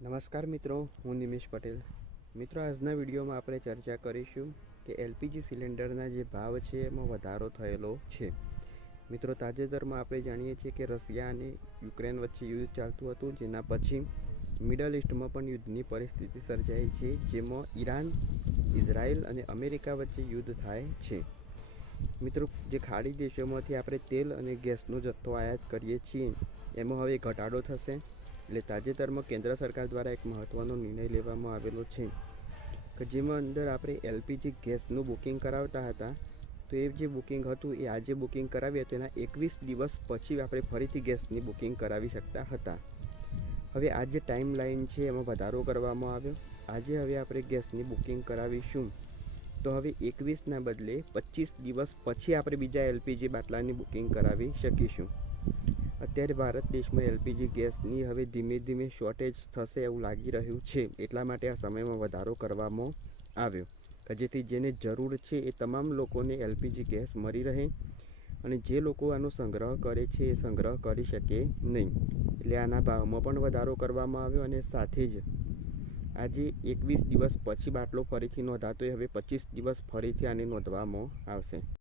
નમસ્કાર મિત્રો, હું નિમેશ પટેલ. મિત્રો, આજના વિડીયોમાં આપણે ચર્ચા કરીશું કે એલપીજી સિલિન્ડરના જે ભાવ છે એમાં વધારો થયેલો છે. મિત્રો, તાજેતરમાં આપણે જાણીએ છીએ કે રશિયા અને યુક્રેન વચ્ચે યુદ્ધ ચાલતું હતું, જેના પછી મિડલ ઇસ્ટમાં પણ યુદ્ધની પરિસ્થિતિ સર્જાઈ છે, જેમાં ઈરાન, ઇઝરાયલ અને અમેરિકા વચ્ચે યુદ્ધ થાય છે. મિત્રો, જે ખાડી દેશોમાંથી આપણે તેલ અને ગેસનો જથ્થો આયાત કરીએ છીએ એમાં હવે ઘટાડો થશે. એટલે તાજેતરમાં કેન્દ્ર સરકાર દ્વારા એક મહત્ત્વનો નિર્ણય લેવામાં આવેલો છે કે જેમાં અંદર આપણે એલપીજી ગેસનું બુકિંગ કરાવતા હતા, તો એ જે બુકિંગ હતું એ આજે બુકિંગ કરાવીએ તો એના 21 દિવસ પછી આપણે ફરીથી ગેસની બુકિંગ કરાવી શકતા હતા. હવે આ જે ટાઈમ લાઈન છે એમાં વધારો કરવામાં આવ્યો. આજે હવે આપણે ગેસની બુકિંગ કરાવીશું તો હવે 21ના બદલે 25 દિવસ પછી આપણે બીજા એલપીજી બાટલાની બુકિંગ કરાવી શકીશું. અત્યારે ભારત દેશમાં એલપીજી ગેસની હવે ધીમે ધીમે શોર્ટેજ થશે એવું લાગી રહ્યું છે. એટલા માટે આ સમયમાં વધારો કરવામાં આવ્યો કે જેથી જેને જરૂર છે એ તમામ લોકોને એલપીજી ગેસ મળી રહે, અને જે લોકો આનો સંગ્રહ કરે છે એ સંગ્રહ કરી શકે નહીં. એટલે આના ભાવમાં પણ વધારો કરવામાં આવ્યો, અને સાથે જ આજે 21 દિવસ પછી બાટલો ફરીથી નોંધાતો, હવે 25 દિવસ ફરીથી આને નોંધવામાં આવશે.